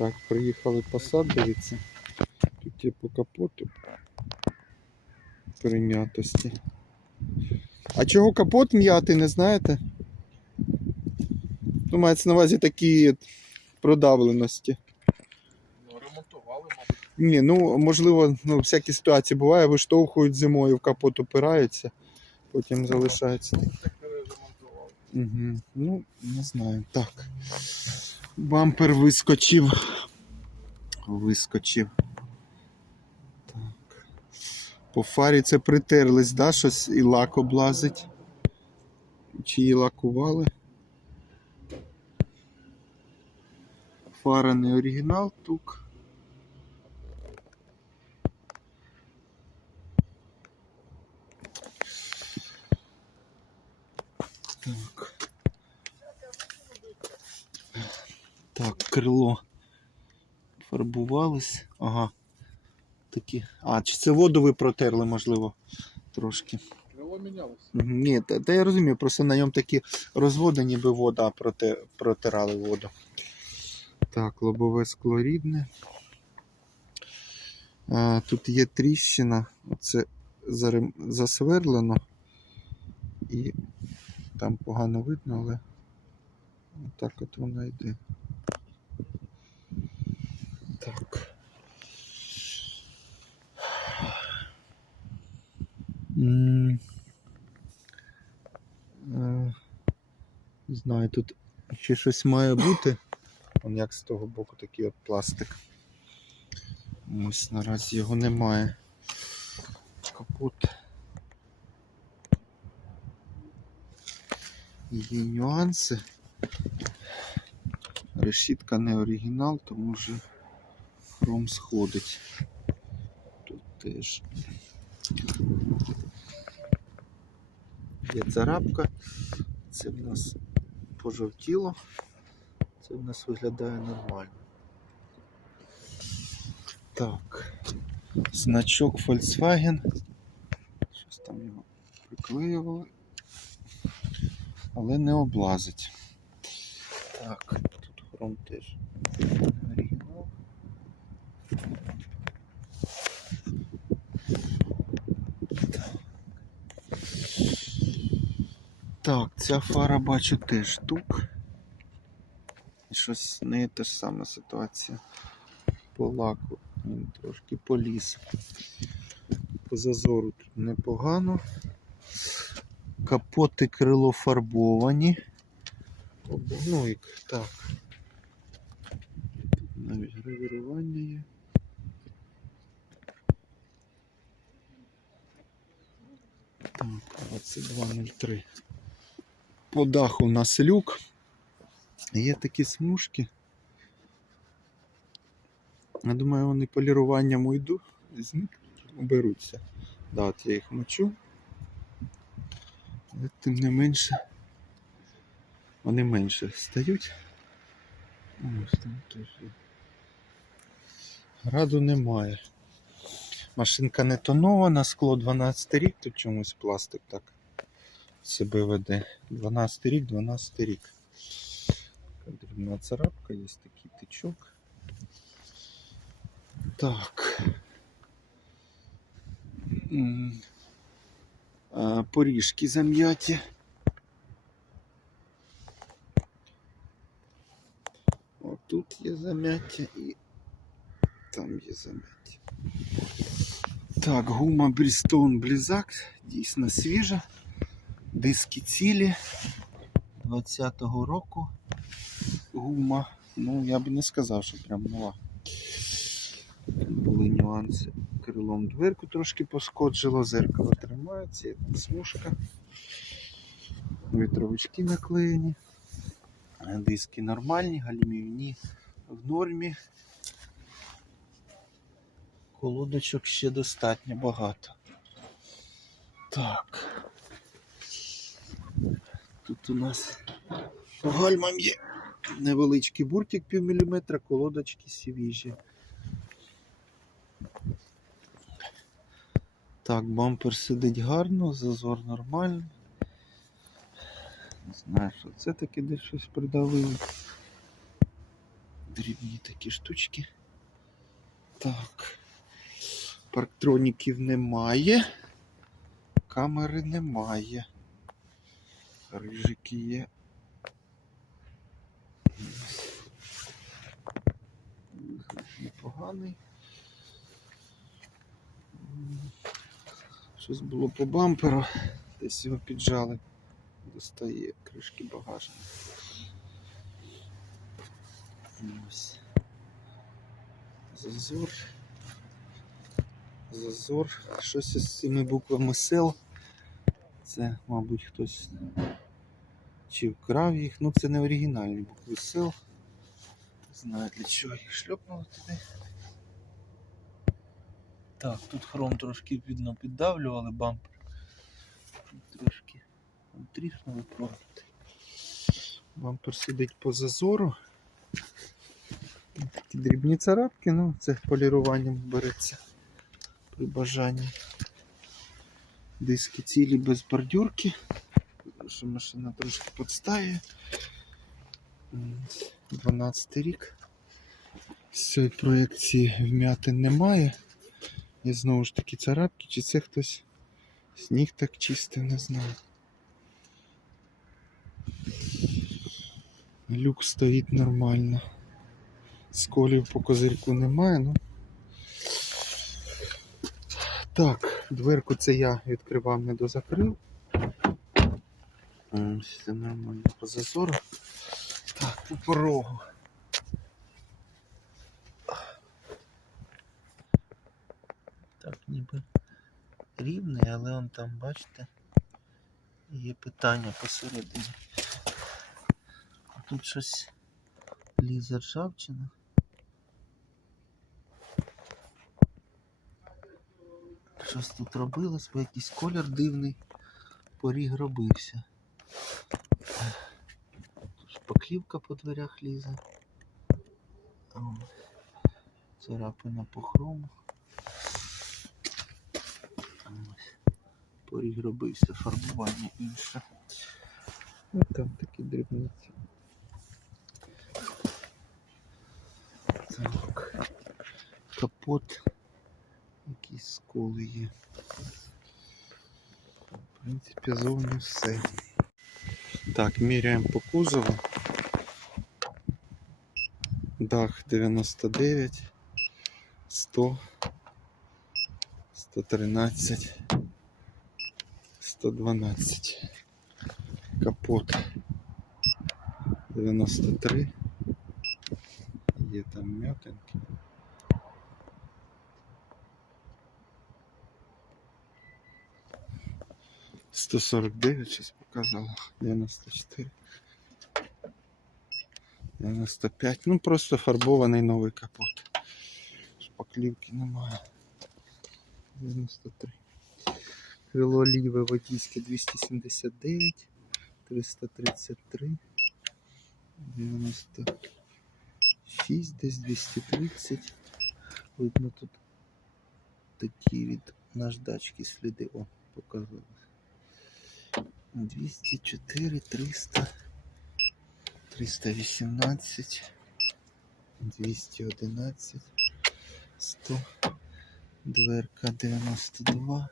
Так, приїхали посад, дивіться. Тут є по капоту прим'ятості. А чого капот м'ятий, не знаєте? Ну, мається на увазі такі продавленості. Ну, ремонтували, мабуть. Ні, ну можливо, ну, всякі ситуації буває, виштовхують зимою, в капот опираються, потім залишається. Угу. Ну, не знаю. Так. Бампер вискочив. Вискочив. Так. По фарі це притерлись, да? Щось і лак облазить. Чи її лакували? Фара не оригінал, тук. Так. Так, крило фарбувались. Ага. Такі. А, чи це воду ви протерли, можливо, трошки. Крило мінялося. Ні, та, та я розумію, просто на ньому такі розводи, ніби вода проте, протирали воду. Так, лобове скло рідне. А, тут є тріщина, оце засверлено. І там погано видно, але так от вона йде. Так. М. Е, Не тут ще щось має бути. Он як з того боку такий от пластик. Ось наразі його немає. Капот. Є нюанси. Решітка не оригінал, тому вже хром сходить. Тут теж є царапка. Це в нас пожовтіло. Це в нас виглядає нормально. Так. Значок Volkswagen. Щось там його приклеювали. Але не облазить. Так, тут хром теж оригінал. Так, ця фара бачу теж тук. І щось з нею теж сама ситуація. По лаку він трошки поліз. По зазору тут непогано. Капоти крило фарбовані. Ну і так. Навіть гравірування є. Так, 2203. По даху у нас люк. Є такі смужки. Я думаю, вони поліруванням уйду, зникнуть, оберуться. Да, от я їх мочу. Але тим не менше. Вони менше стають. Ось там теж є. Граду немає. Машинка не тонована, скло 12 рік, тут чомусь пластик так себе веде. 12 рік, 12 рік. Дрібна царапка, є такий тичок. Так. Поріжки зам'яті. Отут є зам'яття і там є зам'яття. Так, гума Bridgestone Blizzak дійсно свіжа. Диски цілі 20-го року. Гума. Ну, я би не сказав, що прям нова. Були нюанси. Крилом дверку трошки пошкоджило, зеркало тримається, смужка. Вітровички наклеєні. Диски нормальні, галімівні в нормі. Колодочок ще достатньо багато. Так. Тут у нас гальмам є невеличкий буртик пів міліметра, колодочки свіжі. Так, бампер сидить гарно, зазор нормальний. Не знаю, що це таке десь щось придавило. дрібні такі штучки. Так. Парктроніків немає. Камери немає. Рижики є. Непоганий. Щось було по бамперу. Десь його піджали. Достає кришки багажника. Ось. Зазор. Зазор. Щось із цими буквами сел. Це, мабуть, хтось чи вкрав їх. Ну це не оригінальні букви сел. Не знаю для чого їх шльопнули туди. Так, тут хром трошки видно піддавлювали бампер. Трошки тріснули провод. Бампер сидить по зазору. Такі дрібні царапки, ну це поліруванням береться при бажанні. Диски цілі без бордюрки. Що машина трошки підстає. М, 12 рік. З цієї проєкції вмятин немає. І знову ж таки царапки, чи це хтось сніг так чистив, не знаю. Люк стоїть нормально. Сколів по козирку немає, ну. Так, дверку це я відкривав, не дозакрив. Це нормально по зазору. Так, по порогу. Так, ніби рівний, але он там, бачите, є питання посередині. Тут щось лізе ржавчина. Щось тут робилось, бо якийсь колір дивний. Поріг робився. Шпаклівка по дверях лізе. Царапина по хрому. Ось. Поріг робився, фарбування інше. Ну там такі дрібниці. Так. Капот. Якісь сколи є. В принципі, зовні все. Так, міряємо по кузову. Дах 99, 100, 113, 112. Капот 93. Є там м'ятинки. Сто сорок дев'ять щось показало. 94. 95. Ну просто фарбований новий капот. Шпаклівки немає. 93. Крило ліве водійське 279, 333, 96, десь 230. Видно тут такі від наждачки сліди. О, показалось. 204, 300, 318, 211, 100, дверка 92.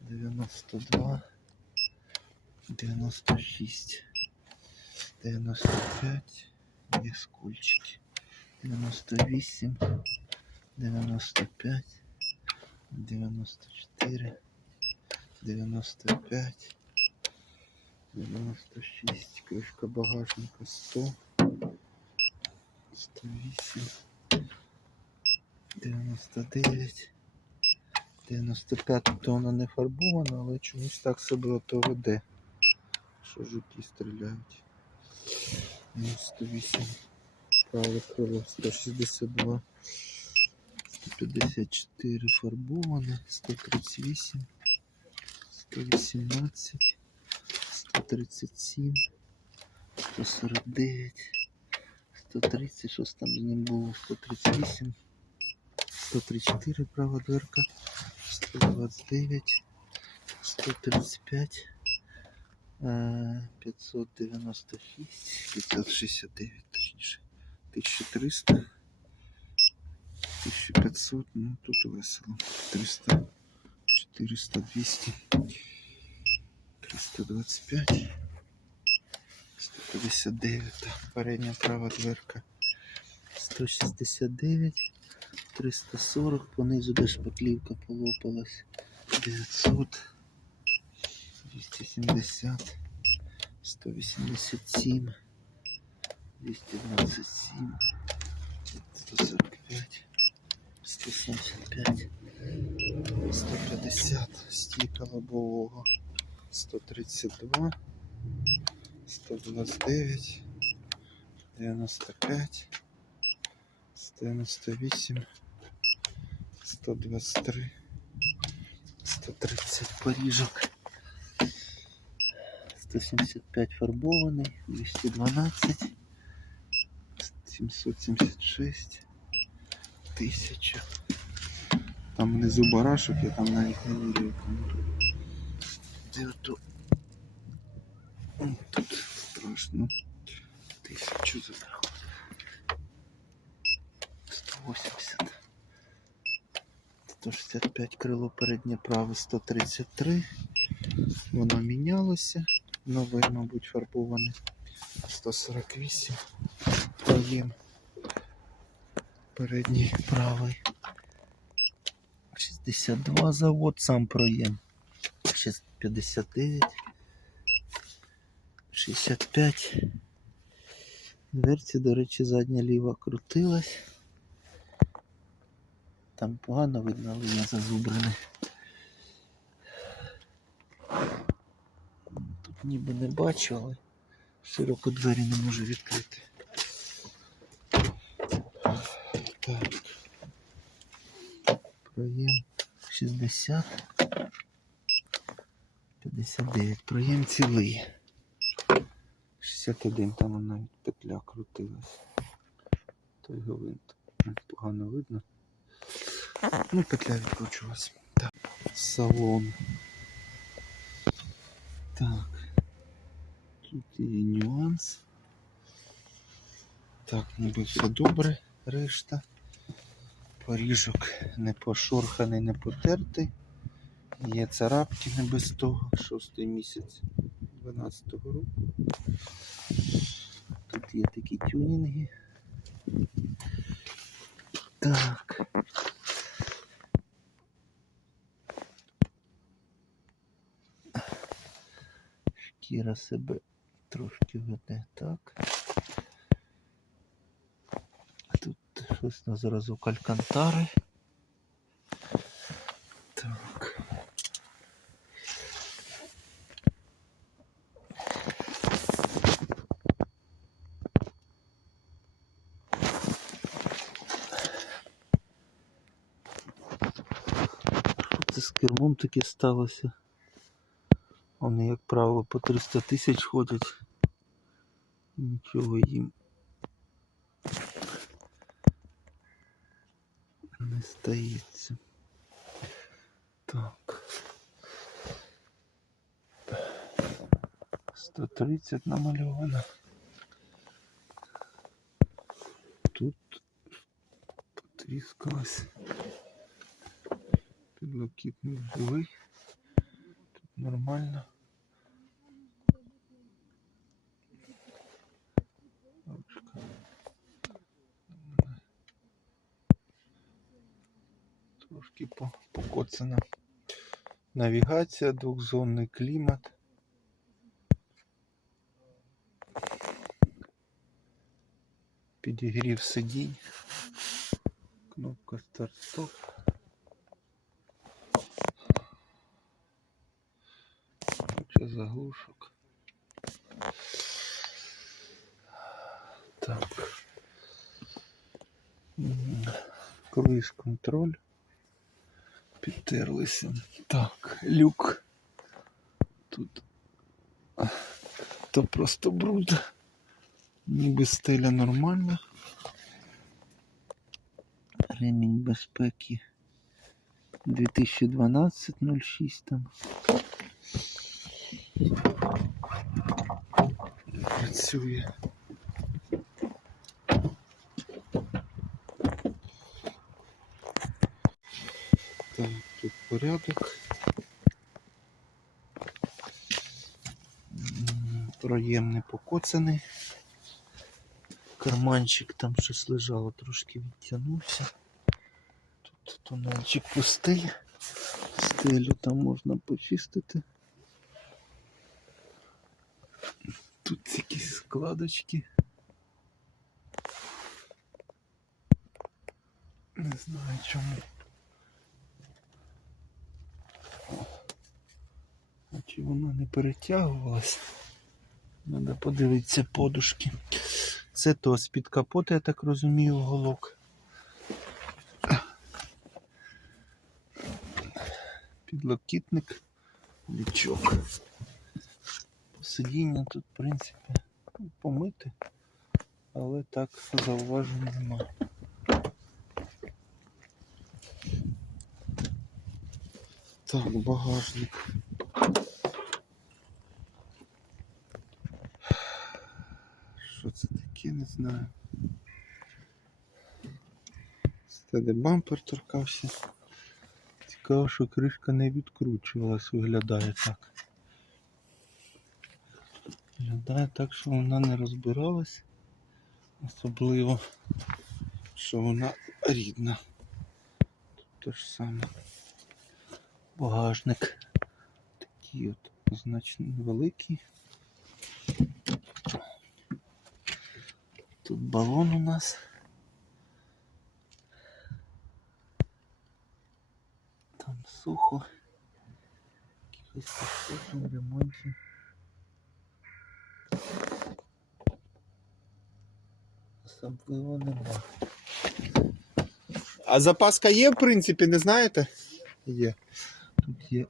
92, 96, 95, є скульчики, 98, 95, 94, 95, 96, кришка багажника 100, 108, 99, 95 то вона не фарбована, але чомусь так себе ото веде. Що жуки стріляють. 98. Праве крило 162. 154 фарбоване, 138, 118, 137, 149, 130, щось там з ним було, 138, 134 права дверка. 129, 135, е, 596, 569 точніше. 1300. 1500, ну тут весело. 300, 400, 200, 325, 159, так, передня права дверка. 169, 340, понизу де шпаклівка полопалась. 900, 270, 187, 227, 145, 175, 150, стійка лобового, 132, 129, 95, 198, 123, 130 поріжок, 175 фарбований, 212, 776, 1000. Там внизу барашок, я там навіть не вірю. Ото? М, Тут страшно. Тисячу забрав. 180. 165 крило переднє праве 133. Воно мінялося. Нове, мабуть, фарбоване. 148. Проєм. Передній правий. 62 завод, сам проєм. Ще 59. 65. Дверці, до речі, задня ліва крутилась. Там погано видно, але я зазубрений. Тут ніби не бачу, але широко двері не можу відкрити. Так. Проєм 60. 59. Проєм цілий. 61, там навіть петля крутилась. Той гвинт. Погано видно. Ну, петля відкручувалась. Так. Салон. Так. Тут є нюанс. Так, ніби все добре, решта. Поріжок не пошорханий, не потертий. Є царапки не без того. Шостий місяць 12-го року. Тут є такі тюнінги. Так. Шкіра себе трошки веде так. Тут щось на зразок алькантари. Так. Що це з кермом таке сталося? Вони, як правило, по 300 тисяч ходять. Нічого їм не стається. Так. 130 намальовано. Тут потріскалось. Підлокітник живий. Тут нормально. Ручка. Трошки по- покоцана. Навігація, двохзонний клімат. Підігрів сидінь. Кнопка старт-стоп. Куча заглушок. Так. Круїз контроль. Підтерлися. Так, люк. Тут то просто бруд. Ніби стеля нормальна. Ремінь безпеки 2012 06 там. Працює. Так, тут порядок. Проєм не покоцаний. Карманчик там щось лежало, трошки відтягнувся. Тут тунельчик пустий, стелю там можна почистити. Якісь складочки. Не знаю чому. А чи вона не перетягувалась? Треба подивитися подушки. Це то з-під капота, я так розумію, уголок. Підлокітник, лічок. Сидіння тут, в принципі, помити, але так зауважень немає. Так, багажник. Що це таке, не знаю. Стеди бампер торкався. Цікаво, що кришка не відкручувалась, виглядає так. Виглядає так, що вона не розбиралась. Особливо, що вона рідна. Тут те ж саме. Багажник такий от значно великий. Тут балон у нас. Там сухо. Якихось пошкоджень, ремонтів. Особливо нема. А запаска є, в принципі, не знаєте? Є. Тут є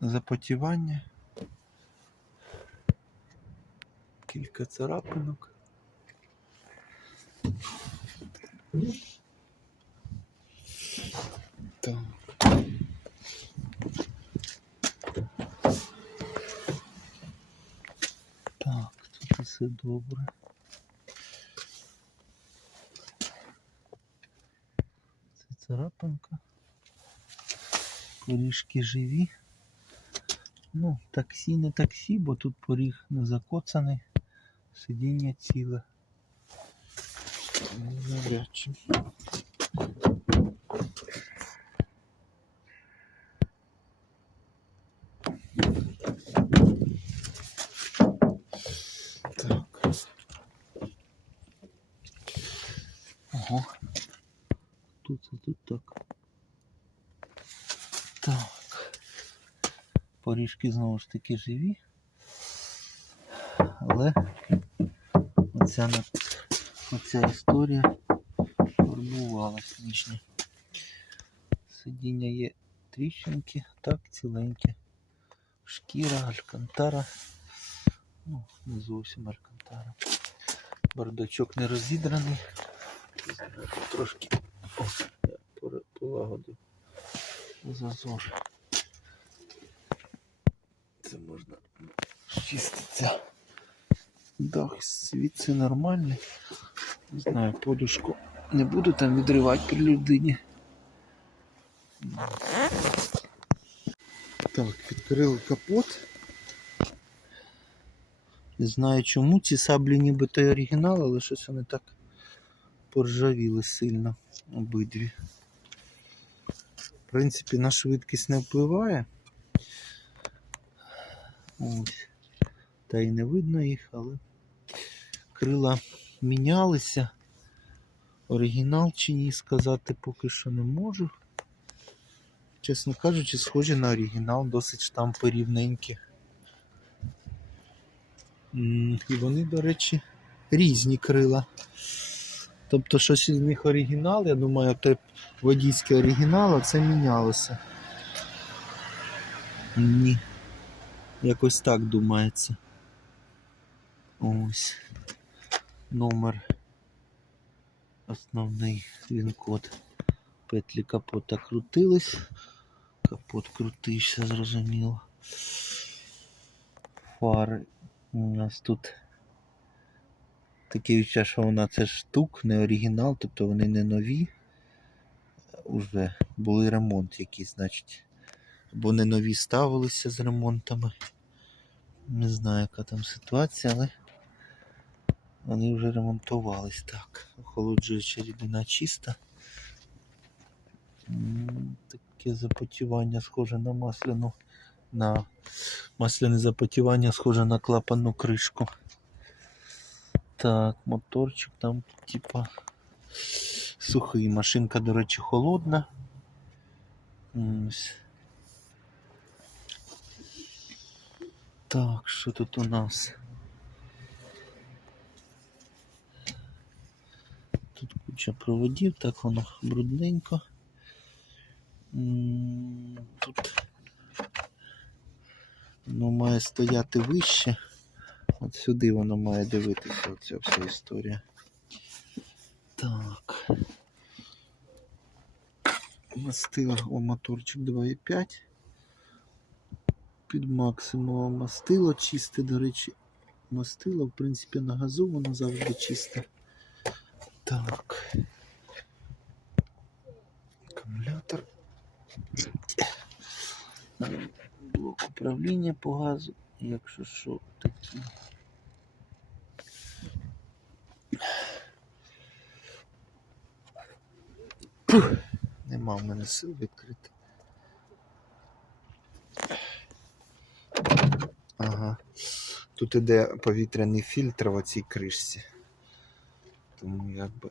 запотівання. Кілька царапинок. Так. Так, тут все добре. Це царапинка. Поріжки живі. Ну, таксі не таксі, бо тут поріг не закоцаний, сидіння ціле. Навряд чи. Так. Ого. Тут це тут так. Так. Поріжки знову ж таки живі. Але оця, оця історія фарбувалась лишня. Сидіння є тріщинки, так, ціленькі. Шкіра, алькантара. Ну, не зовсім алькантара. Бардачок не розідраний. Трошки о, я пора- полагодив зазор. Це можна чиститься. Дах звідси нормальний. Не знаю, подушку не буду там відривати при людині. Так, відкрили капот. Не знаю чому ці саблі нібито оригінал, але щось вони так поржавіли сильно обидві. Принципі, на швидкість не впливає. Ось. Та й не видно їх, але крила мінялися. Оригінал чи ні сказати поки що не можу. Чесно кажучи, схожі на оригінал, досить штампи рівненькі. І вони, до речі, різні крила. Тобто щось із них оригінал, я думаю, те водійський оригінал, а це мінялося. Ні. Якось так думається. Ось. Номер. Основний він код. Петлі капота крутились. Капот крутився, зрозуміло. Фари у нас тут таке відчуття, що вона це штук, не оригінал, тобто вони не нові. вже були ремонт якийсь, значить. Або не нові ставилися з ремонтами. Не знаю, яка там ситуація, але вони вже ремонтувались так. Охолоджуюча рідина чиста. Таке запотівання схоже на масляну. На масляне запотівання схоже на клапанну кришку. Так, моторчик там, типа, сухий. Машинка, до речі, холодна. Так, що тут у нас? Тут куча проводів, так воно брудненько. Тут воно має стояти вище. От сюди воно має дивитися, оця вся історія. Так. Мастила о моторчик 2,5. Під максимумом мастило чисте, до речі, мастило, в принципі, на газу воно завжди чисте. Так. Акумулятор. Блок управління по газу, якщо що, такі. Нема в мене сил відкрити. Ага. Тут іде повітряний фільтр в оцій кришці. Тому якби.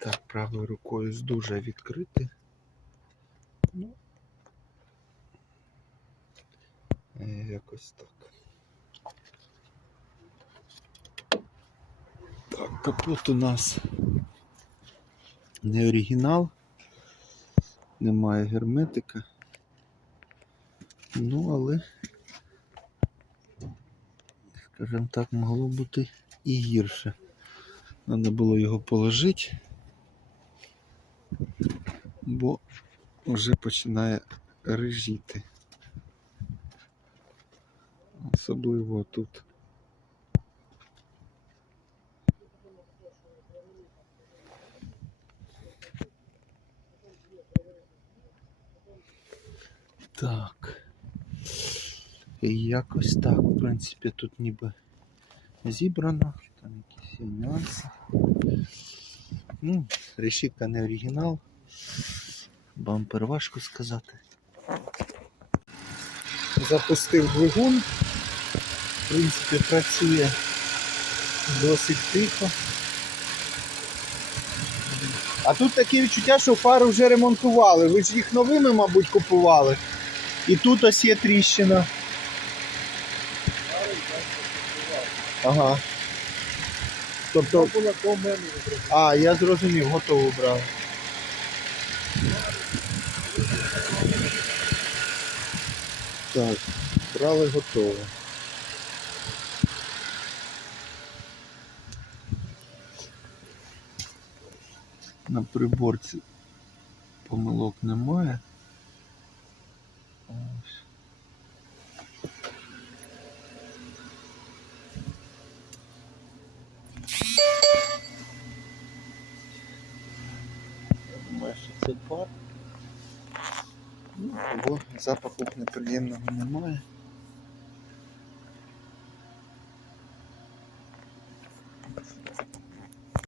Так, правою рукою здуже відкрити. Ну. Якось так. Так, капот у нас не оригінал, немає герметика. Ну, але, скажімо так, могло бути і гірше. Треба було його положити, бо вже починає рижіти. Особливо тут. Так. І якось так, в принципі, тут ніби зібрано. Там якісь нюанси. Ну, решітка не оригінал. Бампер важко сказати. Запустив двигун. В принципі, працює досить тихо. А тут таке відчуття, що фари вже ремонтували. Ви ж їх новими, мабуть, купували. І тут ось є тріщина. Ага. Тобто. А, я зрозумів, готово брав. Так, брали готово. На приборці помилок немає. Ось. Думаю, що це пар. Ну, запаху неприємного немає.